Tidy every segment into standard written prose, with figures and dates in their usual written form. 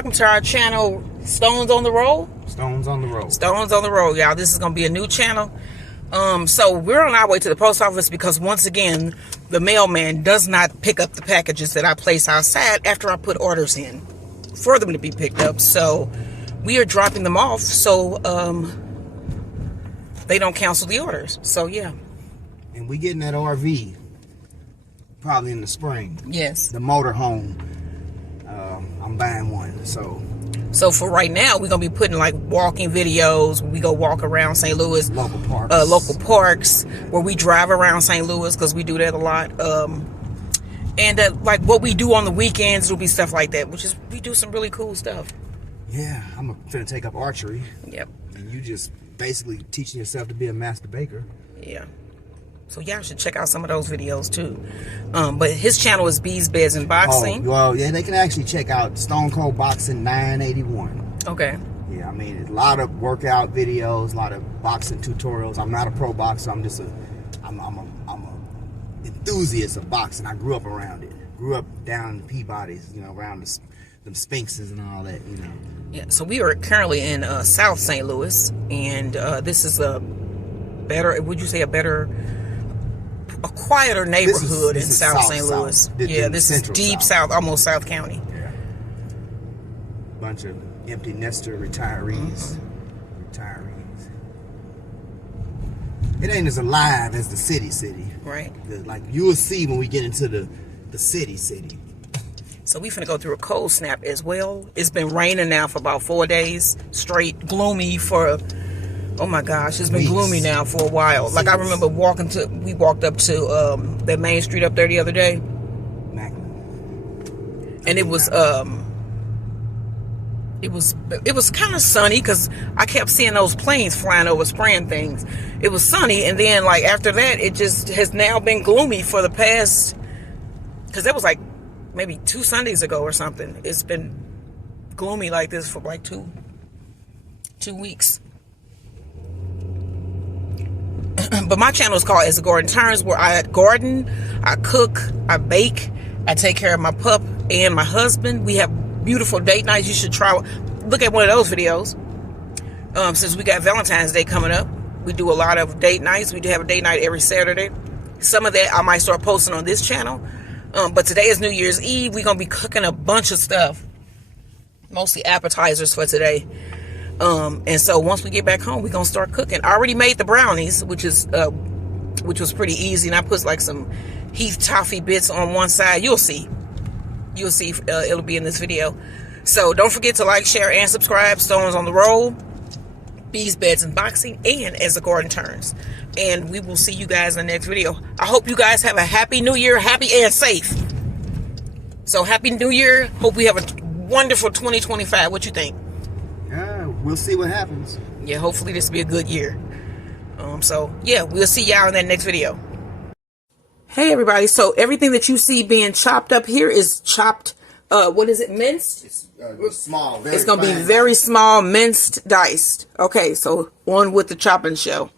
welcome to our channel, Stones on the Roll. Stones on the Roll. Stones on the Roll, y'all. This is going to be a new channel. So we're on our way to the post office because once again, the mailman does not pick up the packages that I place outside after I put orders in for them to be picked up. So we are dropping them off so they don't cancel the orders. So yeah. And we getting that RV probably in the spring. Yes. The motorhome. I'm buying one. So for right now, we're going to be putting like walking videos. We go walk around St. Louis. Local parks. Local parks where we drive around St. Louis because we do that a lot. And like what we do on the weekends will be stuff like that, which is we do some really cool stuff. Yeah, I'm finna take up archery. Yep. And you just basically teaching yourself to be a master baker. Yeah. So y'all should check out some of those videos too. But his channel is Bees, Beds, and Boxing. Oh, well, yeah, they can actually check out Stone Cold Boxing 981. Okay. Yeah, I mean, a lot of workout videos, a lot of boxing tutorials. I'm not a pro boxer. I'm just I'm a enthusiast of boxing. I grew up around it. Grew up down in Peabody's, you know, around them Sphinxes and all that, you know. Yeah. So we are currently in South St. Louis, and this is a better. Would you say a quieter neighborhood in South St. Louis? Yeah, this is deep South, almost South County. Yeah. Bunch of empty nester retirees. Retirees. It ain't as alive as the city. Right. Like you will see when we get into the city. So we finna go through a cold snap as well. It's been raining now for about 4 days straight, gloomy for. Oh my gosh, it's been gloomy now for a while. Like I remember we walked up to that main street up there the other day. And it was kind of sunny because I kept seeing those planes flying over spraying things. It was sunny, and then like after that it just has now been gloomy for the past, because that was like maybe 2 Sundays ago or something. It's been gloomy like this for like two weeks. But my channel is called As the Garden Turns, where I garden, I cook, I bake, I take care of my pup and my husband. We have beautiful date nights. You should look at one of those videos. Since we got Valentine's Day coming up, we do a lot of date nights. We do have a date night every Saturday. Some of that I might start posting on this channel. But today is New Year's Eve. We're going to be cooking a bunch of stuff. Mostly appetizers for today. And so once we get back home, we're going to start cooking. I already made the brownies, which was pretty easy. And I put like some Heath toffee bits on one side. You'll see. It'll be in this video. So don't forget to like, share, and subscribe. Stones on the Roll, Bees, Beds, and Boxing, and As the Garden Turns. And we will see you guys in the next video. I hope you guys have a happy new year, happy and safe. So happy new year. Hope we have a wonderful 2025. What you think? Yeah, we'll see what happens. Yeah, hopefully this will be a good year. So yeah, we'll see y'all in that next video. Hey everybody, so everything that you see being chopped up here is chopped, what is it, minced? It's small, it's gonna be very small, minced, diced. Okay, so on with the chopping show.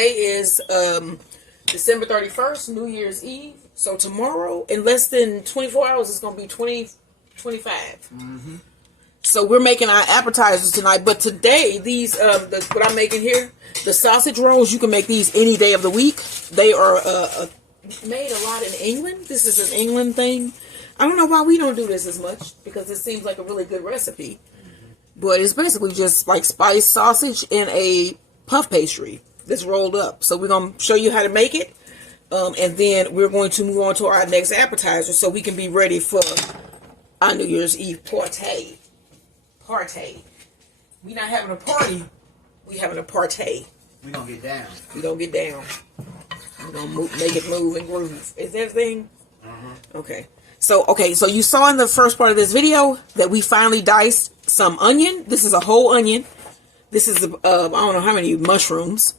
today is December 31st, New Year's Eve. So tomorrow, in less than 24 hours, it's going to be 2025. Mm-hmm. So we're making our appetizers tonight. But today, these what I'm making here, the sausage rolls, you can make these any day of the week. They are made a lot in England. This is an England thing. I don't know why we don't do this as much, because it seems like a really good recipe. But it's basically just like spiced sausage in a puff pastry that's rolled up. So we're going to show you how to make it. And then we're going to move on to our next appetizer so we can be ready for our New Year's Eve party. We're not having a party. We're having a party. We're going to get down. We're going to get down. We're going to make it move and groove. Is that a thing? Okay. So you saw in the first part of this video that we finally diced some onion. This is a whole onion. This is, I don't know how many mushrooms.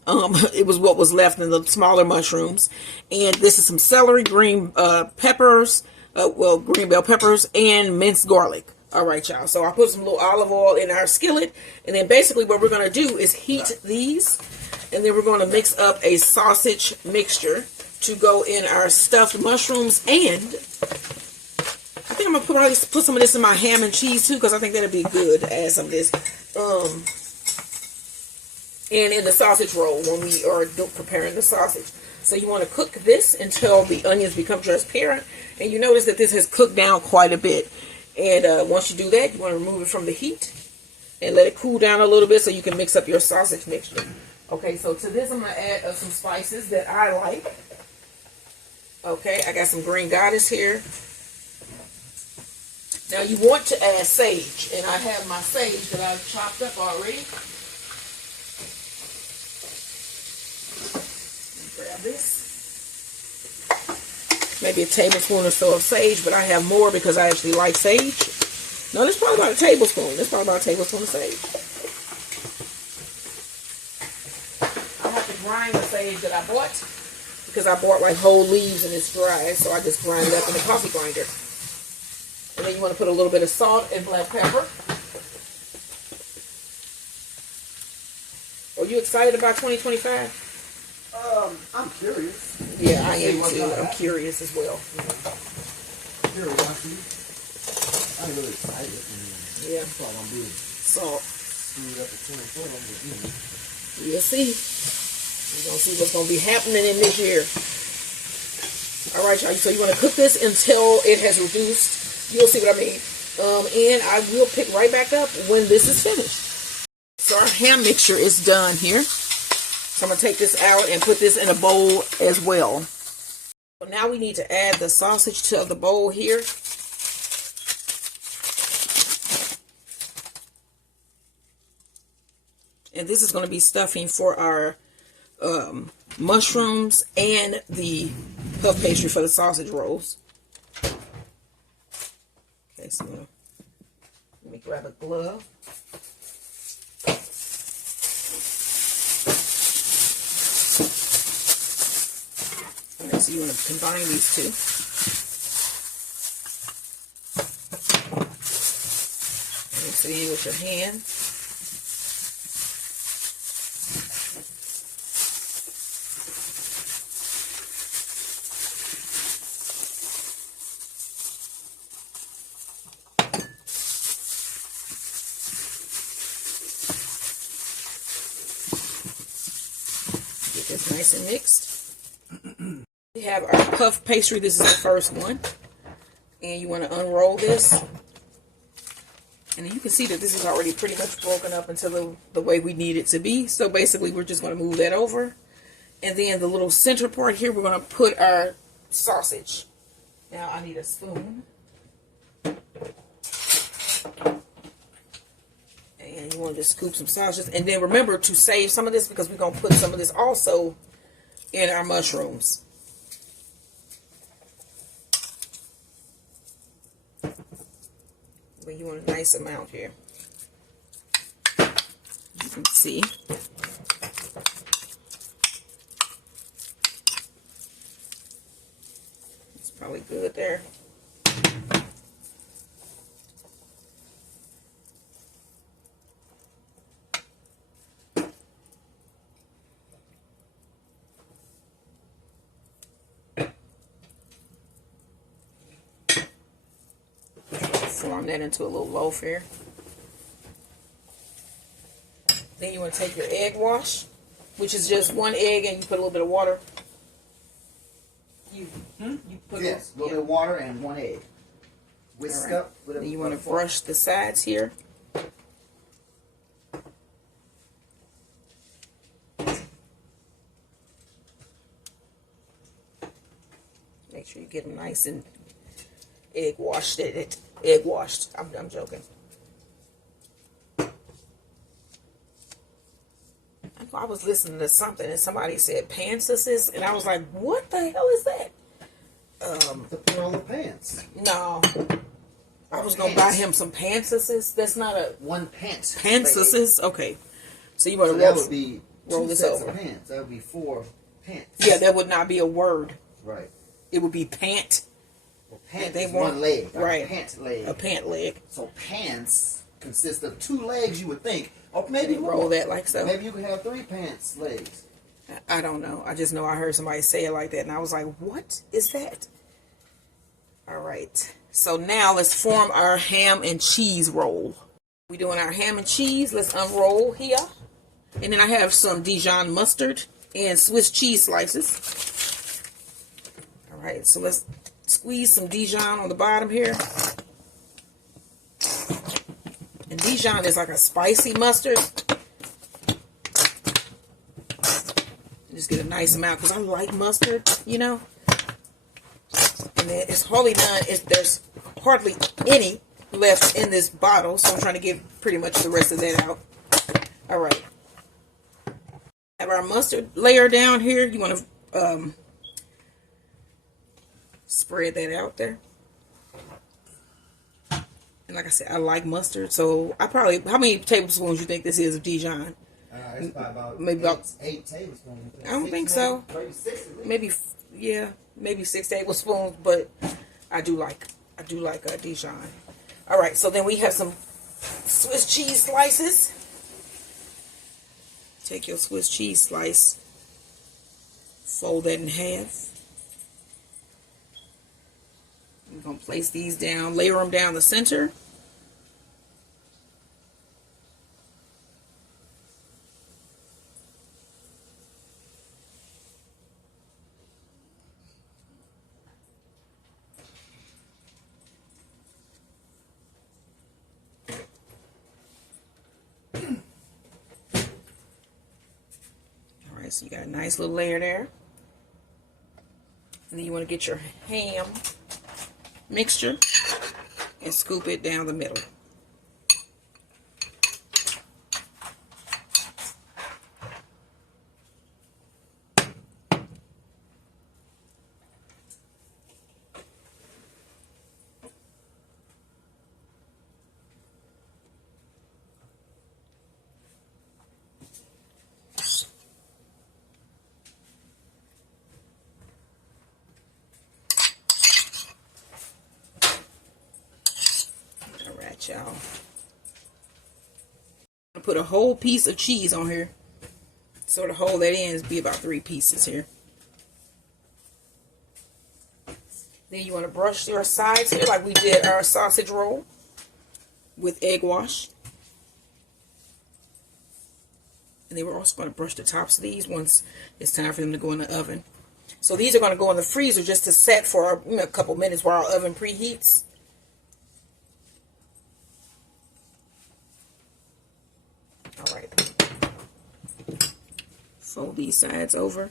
It was what was left in the smaller mushrooms. And this is some celery, green peppers, green bell peppers, and minced garlic. All right, y'all. So I put some little olive oil in our skillet. And then basically what we're going to do is heat these. And then we're going to mix up a sausage mixture to go in our stuffed mushrooms. And I think I'm going to probably put some of this in my ham and cheese too, because I think that'll be good to add some of this. And in the sausage roll when we are preparing the sausage. So you want to cook this until the onions become transparent. And you notice that this has cooked down quite a bit. And once you do that, you want to remove it from the heat and let it cool down a little bit so you can mix up your sausage mixture. Okay, so to this I'm going to add some spices that I like. Okay, I got some green goddess here. Now you want to add sage, and I have my sage that I've chopped up already. Grab this. Maybe a tablespoon or so of sage, but I have more because I actually like sage. No, this is probably about a tablespoon. This is probably about a tablespoon of sage. I have to grind the sage that I bought because I bought like whole leaves and it's dry, so I just grind it up in the coffee grinder. And then you want to put a little bit of salt and black pepper. Are you excited about 2025? I'm curious. Yeah, I am too. I'm curious as well. Curiosity. I'm really excited. Yeah. That's all I'm doing. Salt. Screwed up at 24. I'm beginning. We'll see. We're going to see what's going to be happening in this year. All right, y'all. So you want to cook this until it has reduced. You'll see what I mean. And I will pick right back up when this is finished. So our ham mixture is done here. So I'm going to take this out and put this in a bowl as well. So now we need to add the sausage to the bowl here. And this is going to be stuffing for our mushrooms and the puff pastry for the sausage rolls. Okay, so let me grab a glove. Alright, so you want to combine these two. Mix it in with your hand. Get this nice and mixed. We have our puff pastry. This is the first one. And you want to unroll this. And you can see that this is already pretty much broken up into the way we need it to be. So basically we're just going to move that over. And then the little center part here, we're going to put our sausage. Now I need a spoon. And you want to just scoop some sausages. And then remember to save some of this because we're going to put some of this also in our mushrooms. But you want a nice amount here. You can see. It's probably good there. form that into a little loaf here. Then you want to take your egg wash, which is just 1 egg, and you put a little bit of water. You put yes, a little bit of water and 1 egg. Whisk right. up. Then you want to brush the sides here. Make sure you get them nice and egg washed. Egg washed. I'm joking. I was listening to something and somebody said pantsuses, and I was like, what the hell is that? To put on the pants. No. I was going to buy him some pantsuses. That's not a... 1 pant. Pantsuses? Okay. So you want to that would be roll 2 this sets over. of pants. That would be 4 pants. Yeah, that would not be a word. Right. It would be pant. Well, pant they is want, 1 leg. Right. A pant leg. A pant leg. So pants consist of 2 legs, you would think. Or maybe more. Roll that like so. Maybe you could have 3 pants legs. I don't know. I just know I heard somebody say it like that, and I was like, what is that? All right. So now let's form our ham and cheese roll. We're doing our ham and cheese. Let's unroll here. And then I have some Dijon mustard and Swiss cheese slices. All right. So let's squeeze some Dijon on the bottom here. And Dijon is like a spicy mustard. Just get a nice amount because I like mustard, you know. And then it's hardly done. There's hardly any left in this bottle, so I'm trying to get pretty much the rest of that out. All right. Have our mustard layer down here. You want to spread that out there. And like I said, I like mustard, so I probably... How many tablespoons you think this is of Dijon? It's about maybe about 8 tablespoons. I don't think so. Maybe, yeah, maybe 6 tablespoons, but I do like Dijon. All right, so then we have some Swiss cheese slices. Take your Swiss cheese slice, fold that in half. We're gonna place these down, layer them down the center. So you got a nice little layer there. And then you want to get your ham mixture and scoop it down the middle. Y'all, I'm gonna put a whole piece of cheese on here, so to hold that in is be about 3 pieces here. Then you want to brush your sides here like we did our sausage roll with egg wash. And then we're also going to brush the tops of these once it's time for them to go in the oven. So these are going to go in the freezer just to set for a couple minutes while our oven preheats. All right. Fold these sides over.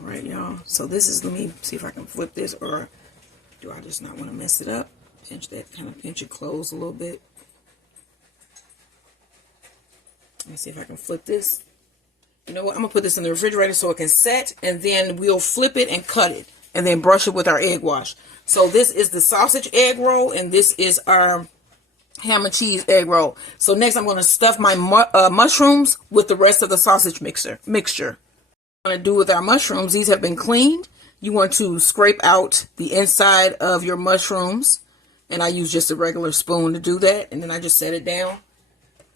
Alright, y'all. So this is, let me see if I can flip this, or do I just not want to mess it up? Pinch that, kind of pinch it closed a little bit. Let me see if I can flip this. You know what? I'm going to put this in the refrigerator so it can set, and then we'll flip it and cut it, and then brush it with our egg wash. So this is the sausage egg roll, and this is our ham and cheese egg roll. So next I'm going to stuff my mushrooms with the rest of the sausage mixture. What I'm going to do with our mushrooms, these have been cleaned. You want to scrape out the inside of your mushrooms, and I use just a regular spoon to do that, and then I just set it down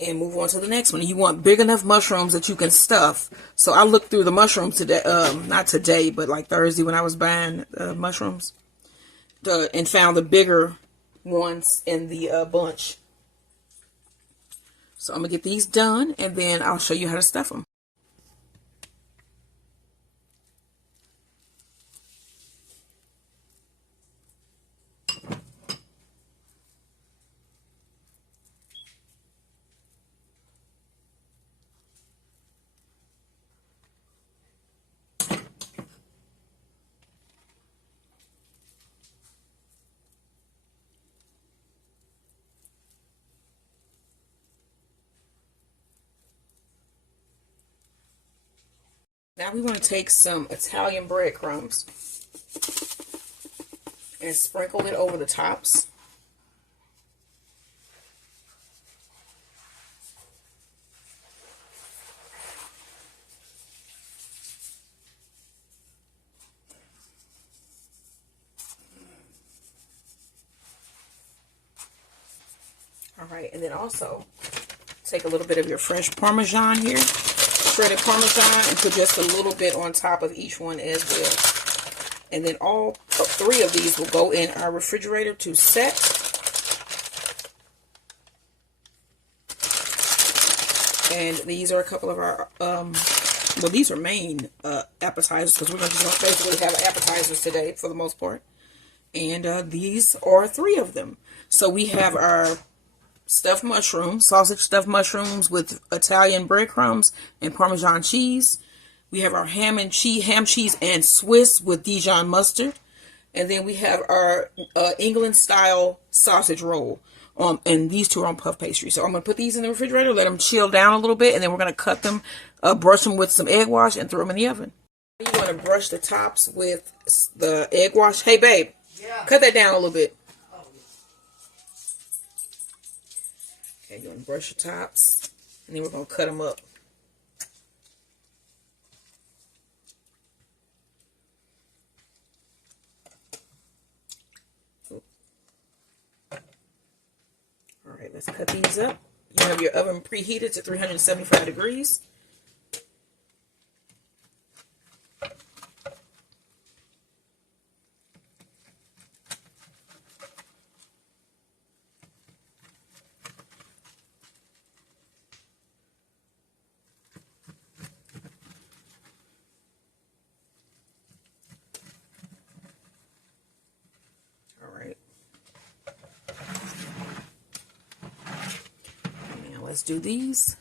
and move on to the next one. You want big enough mushrooms that you can stuff. So I looked through the mushrooms today, not today, but like Thursday when I was buying mushrooms, and found the bigger ones in the bunch. So I'm gonna get these done, and then I'll show you how to stuff them. Now we want to take some Italian breadcrumbs and sprinkle it over the tops. All right, and then also take a little bit of your fresh Parmesan here, shredded Parmesan, and put just a little bit on top of each one as well. And then all three of these will go in our refrigerator to set. And these are a couple of our, well, these are main appetizers, because we're going to basically have appetizers today for the most part. And these are three of them. So we have our stuffed mushrooms, sausage stuffed mushrooms with Italian breadcrumbs and Parmesan cheese. We have our ham cheese and Swiss with Dijon mustard. And then we have our England style sausage roll. And these two are on puff pastry. So I'm going to put these in the refrigerator, let them chill down a little bit, and then we're going to cut them, brush them with some egg wash, and throw them in the oven. You want to brush the tops with the egg wash. Hey, babe, yeah. Cut that down a little bit. Okay, you're going to brush your tops, and then we're going to cut them up. All right, let's cut these up. You have your oven preheated to 375 degrees. Let's do these.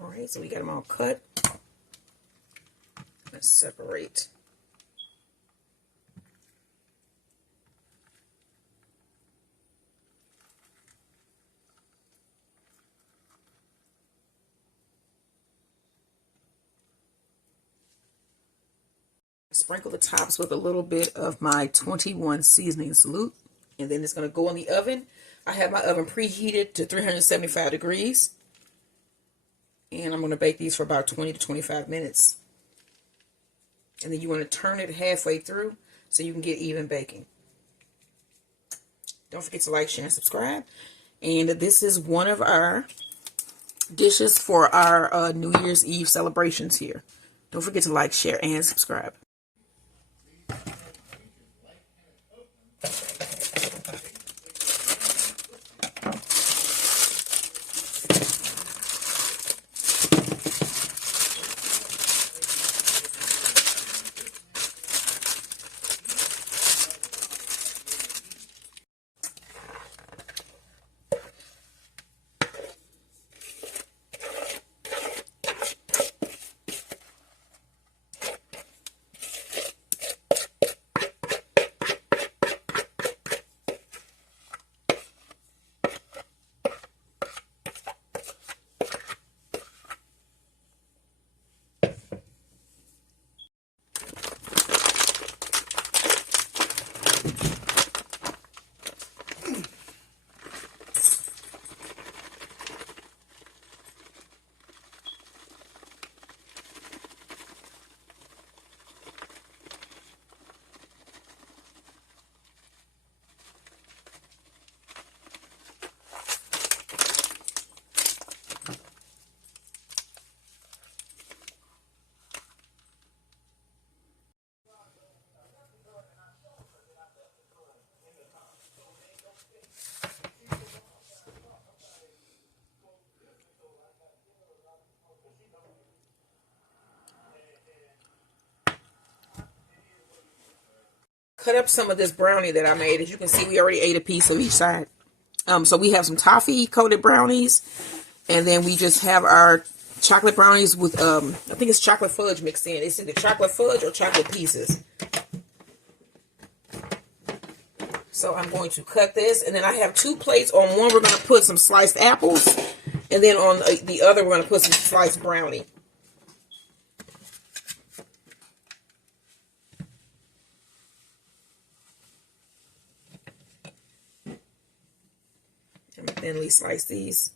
All right, so we got them all cut. Let's separate. Sprinkle the tops with a little bit of my 21 seasoning salute, and then it's going to go in the oven. I have my oven preheated to 375 degrees. And I'm going to bake these for about 20 to 25 minutes. And then you want to turn it halfway through so you can get even baking. Don't forget to like, share, and subscribe. And this is one of our dishes for our New Year's Eve celebrations here. Don't forget to like, share, and subscribe. Cut up some of this brownie that I made. As you can see, we already ate a piece of each side. So we have some toffee coated brownies, and then we just have our chocolate brownies with I think it's chocolate fudge mixed in. It's either chocolate fudge or chocolate pieces. So I'm going to cut this, and then I have 2 plates. On one we're going to put some sliced apples, and then on the other we're going to put some sliced brownie. I'm going to thinly slice these.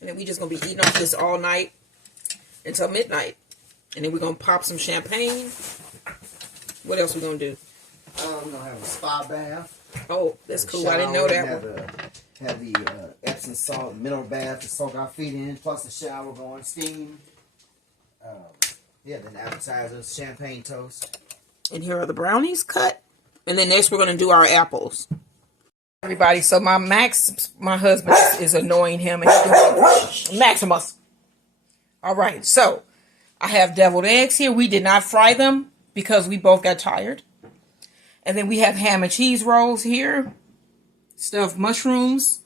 And then we just going to be eating off this all night until midnight. And then we're going to pop some champagne. What else we going to do? We're going to have a spa bath. Oh, that's cool. I didn't know that one. Have the Epsom salt mineral bath to soak our feet in, plus the shower going, steam. Yeah, then appetizers, champagne toast. And here are the brownies cut. And then next we're going to do our apples. Everybody, so my husband is annoying him. And he's doing Maximus. All right, so I have deviled eggs here. We did not fry them because we both got tired. And then we have ham and cheese rolls here. Stuffed mushrooms.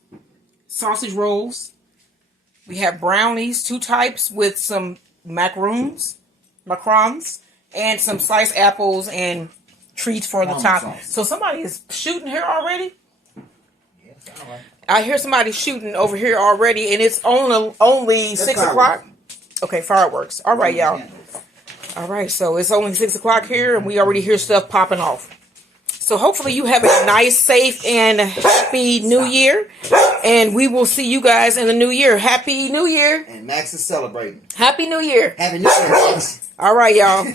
Sausage rolls. We have brownies, 2 types with some macarons. And some sliced apples and treats for the top. So somebody is shooting here already? I hear somebody shooting over here already, and it's only 6 o'clock. Okay, fireworks. All right, y'all. All right, so it's only 6 o'clock here, and we already hear stuff popping off. So hopefully you have a nice, safe, and happy New Year, and we will see you guys in the New Year. Happy New Year. And Max is celebrating. Happy New Year. Happy New Year, Max. All right, y'all.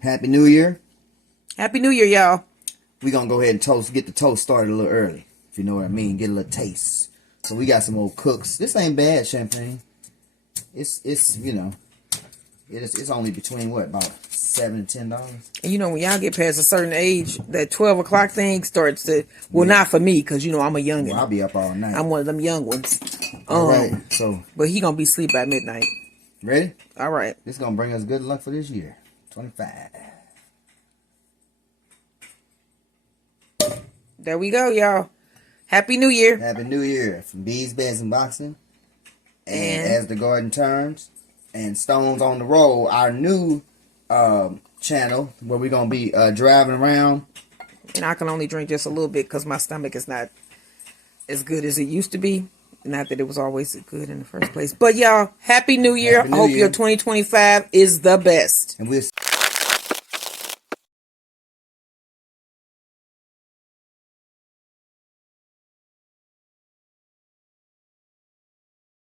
Happy New Year. Happy New Year, y'all. We're going to go ahead and get the toast started a little early, if you know what I mean. Get a little taste. So we got some old cooks. This ain't bad champagne. It's you know, it's only between what, about $7 and $10. And you know, when y'all get past a certain age, that 12 o'clock thing starts to, well, not for me, because you know I'm a youngin'. Well, I'll be up all night. I'm one of them young ones. All right, so. But he gonna be asleep by midnight. Ready? All right. This is gonna bring us good luck for this year. 25. There we go, y'all. Happy New Year. Happy New Year from Bees, Beds, and Boxing. And As the Garden Turns. And Stones on the Road, our new channel where we're going to be driving around. And I can only drink just a little bit because my stomach is not as good as it used to be. Not that it was always good in the first place. But y'all, Happy New Year. I hope your 2025 is the best. And we'll